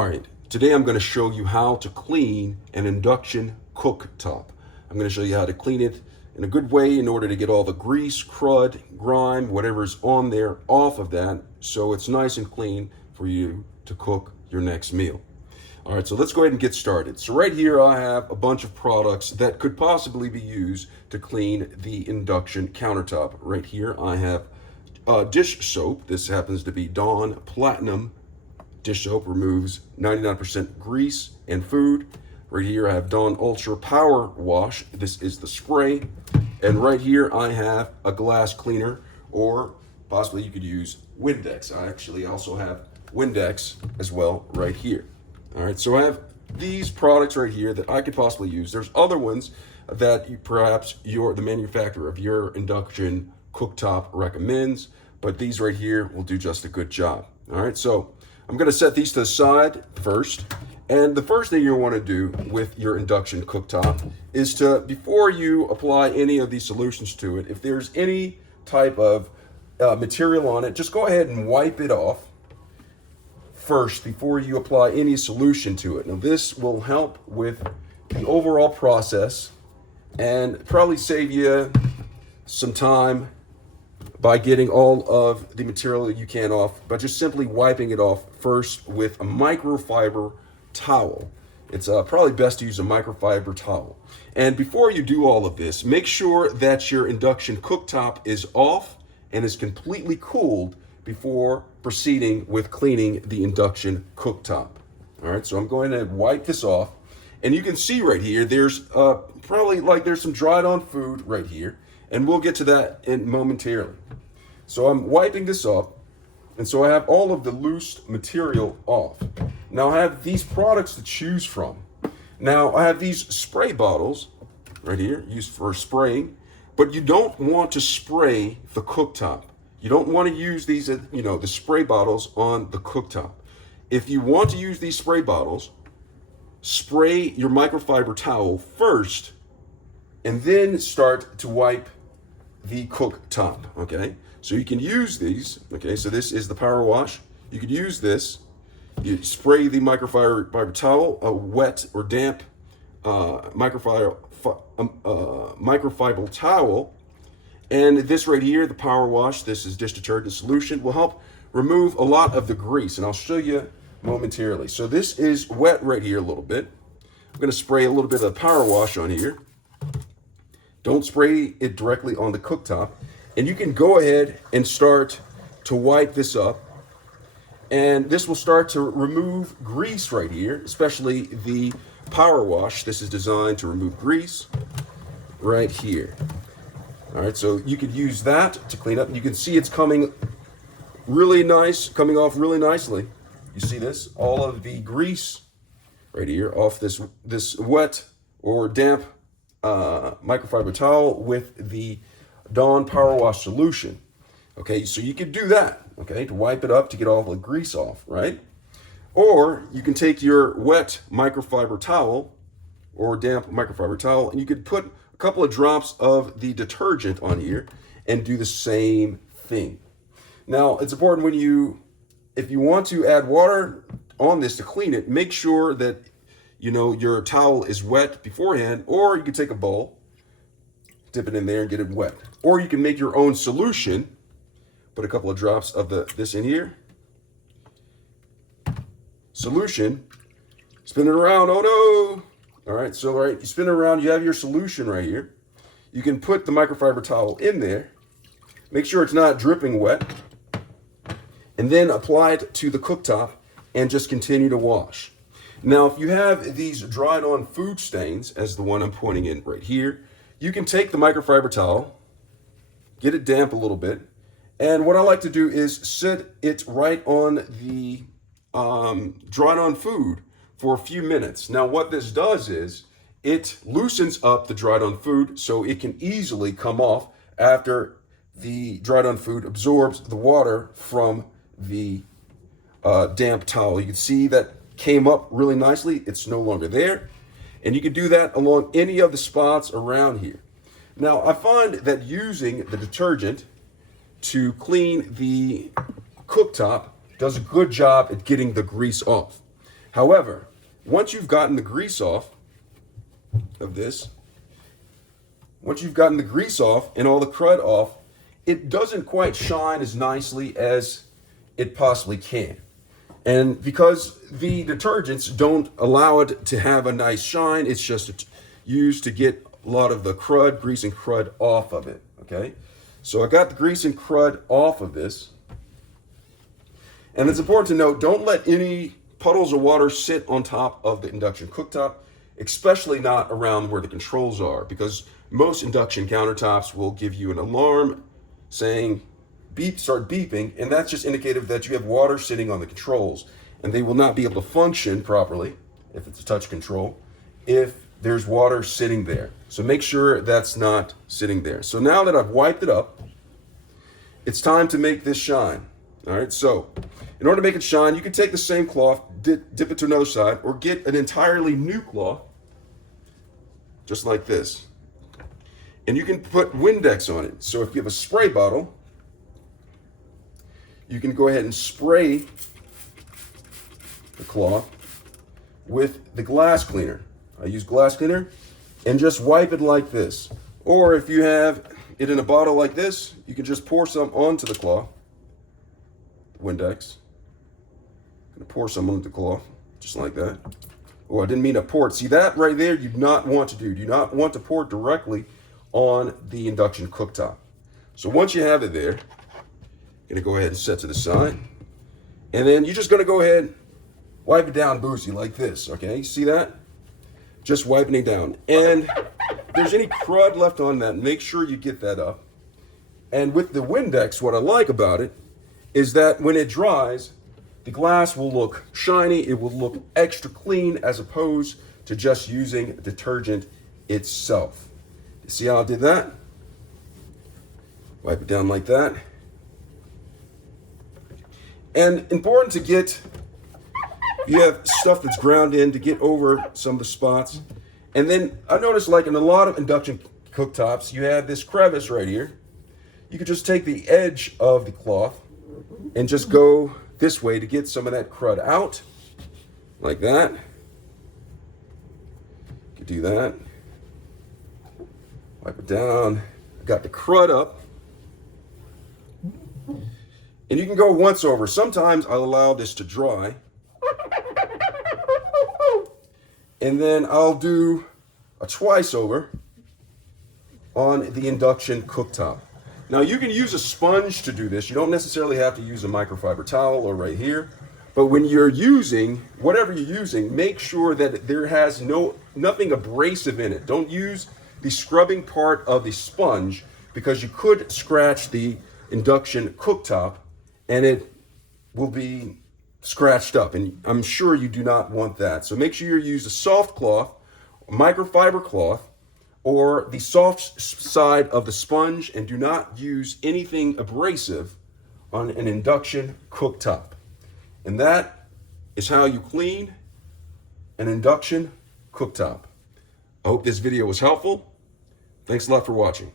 All right, today I'm going to show you how to clean an induction cooktop. I'm going to show you how to clean it in a good way in order to get all the grease, crud, grime, whatever's on there off of that so it's nice and clean for you to cook your next meal. All right, so let's go ahead and get started. So right here I have a bunch of products that could possibly be used to clean the induction countertop. Right here I have dish soap. This happens to be Dawn Platinum dish soap, removes 99% grease and food. Right here I have Dawn Ultra Power Wash. This is the spray. And right here I have a glass cleaner, or possibly you could use Windex. I actually also have Windex as well right here. All right, so I have these products right here that I could possibly use. There's other ones that perhaps the manufacturer of your induction cooktop recommends, but these right here will do just a good job. All right, so I'm going to set these to the side first. And the first thing you want to do with your induction cooktop is to, before you apply any of these solutions to it, if there's any type of material on it, just go ahead and wipe it off first before you apply any solution to it. Now this will help with the overall process and probably save you some time by getting all of the material that you can off by just simply wiping it off first with a microfiber towel. It's probably best to use a microfiber towel. And before you do all of this, make sure that your induction cooktop is off and is completely cooled before proceeding with cleaning the induction cooktop. All right, so I'm going to wipe this off, and you can see right here there's there's some dried on food right here, and we'll get to that in momentarily. So I'm wiping this off, and so I have all of the loose material off. Now I have these products to choose from. Now I have these spray bottles right here used for spraying, but you don't want to spray the cooktop. You don't want to use these, the spray bottles on the cooktop. If you want to use these spray bottles, spray your microfiber towel first, and then start to wipe the cooktop, okay? So you can use these, okay? So this is the power wash. You could use this. You spray the microfiber towel, a wet or damp microfiber towel. And this right here, the power wash, this is dish detergent solution, will help remove a lot of the grease, and I'll show you momentarily. So this is wet right here a little bit. I'm going to spray a little bit of the power wash on here. Don't spray it directly on the cooktop. And you can go ahead and start to wipe this up. And this will start to remove grease right here, especially the power wash. This is designed to remove grease right here. All right, so you could use that to clean up. You can see it's coming really nice, coming off really nicely. You see this? All of the grease right here off this wet or damp microfiber towel with the Dawn Power Wash solution. Okay, so you could do that, okay, to wipe it up to get all the grease off, right? Or you can take your wet microfiber towel or damp microfiber towel, and you could put a couple of drops of the detergent on here and do the same thing. Now, it's important if you want to add water on this to clean it, make sure that your towel is wet beforehand, or you can take a bowl, dip it in there and get it wet. Or you can make your own solution, put a couple of drops of this in here. Solution, spin it around, oh no. All right, so you spin it around, you have your solution right here. You can put the microfiber towel in there, make sure it's not dripping wet, and then apply it to the cooktop and just continue to wash. Now, if you have these dried on food stains, as the one I'm pointing in right here, you can take the microfiber towel, get it damp a little bit, and what I like to do is sit it right on the dried on food for a few minutes. Now, what this does is it loosens up the dried on food so it can easily come off after the dried on food absorbs the water from the damp towel. You can see that came up really nicely. It's no longer there. And you can do that along any of the spots around here. Now, I find that using the detergent to clean the cooktop does a good job at getting the grease off. However, once you've gotten the grease off of this, once you've gotten the grease off and all the crud off, it doesn't quite shine as nicely as it possibly can. And because the detergents don't allow it to have a nice shine, it's just used to get a lot of the crud, grease and crud off of it, okay? So I got the grease and crud off of this. And it's important to note, don't let any puddles of water sit on top of the induction cooktop, especially not around where the controls are, because most induction countertops will give you an alarm saying beep, start beeping, and that's just indicative that you have water sitting on the controls, and they will not be able to function properly if it's a touch control if there's water sitting there. So make sure that's not sitting there. So now that I've wiped it up, it's time to make this shine. All right, so in order to make it shine, you can take the same cloth, dip it to another side, or get an entirely new cloth, just like this. And you can put Windex on it. So if you have a spray bottle, you can go ahead and spray the cloth with the glass cleaner. I use glass cleaner and just wipe it like this. Or if you have it in a bottle like this, you can just pour some onto the cloth. Windex. I'm gonna pour some onto the cloth, just like that. Oh, I didn't mean to pour it. See, that right there, you do not want to do. You do not want to pour it directly on the induction cooktop. So once you have it there, you're gonna go ahead and set to the side. And then you're just gonna go ahead, wipe it down boozy like this, okay? You see that? Just wiping it down. And if there's any crud left on that, make sure you get that up. And with the Windex, what I like about it is that when it dries, the glass will look shiny, it will look extra clean as opposed to just using detergent itself. You see how I did that? Wipe it down like that. And important to get, you have stuff that's ground in to get over some of the spots. And then I noticed, like in a lot of induction cooktops, you have this crevice right here. You could just take the edge of the cloth and just go this way to get some of that crud out, like that. You could do that. Wipe it down. Got the crud up. And you can go once over. Sometimes I'll allow this to dry. And then I'll do a twice over on the induction cooktop. Now you can use a sponge to do this. You don't necessarily have to use a microfiber towel or right here. But when you're using, whatever you're using, make sure that there has nothing abrasive in it. Don't use the scrubbing part of the sponge because you could scratch the induction cooktop and it will be scratched up. And I'm sure you do not want that. So make sure you use a soft cloth, a microfiber cloth, or the soft side of the sponge, and do not use anything abrasive on an induction cooktop. And that is how you clean an induction cooktop. I hope this video was helpful. Thanks a lot for watching.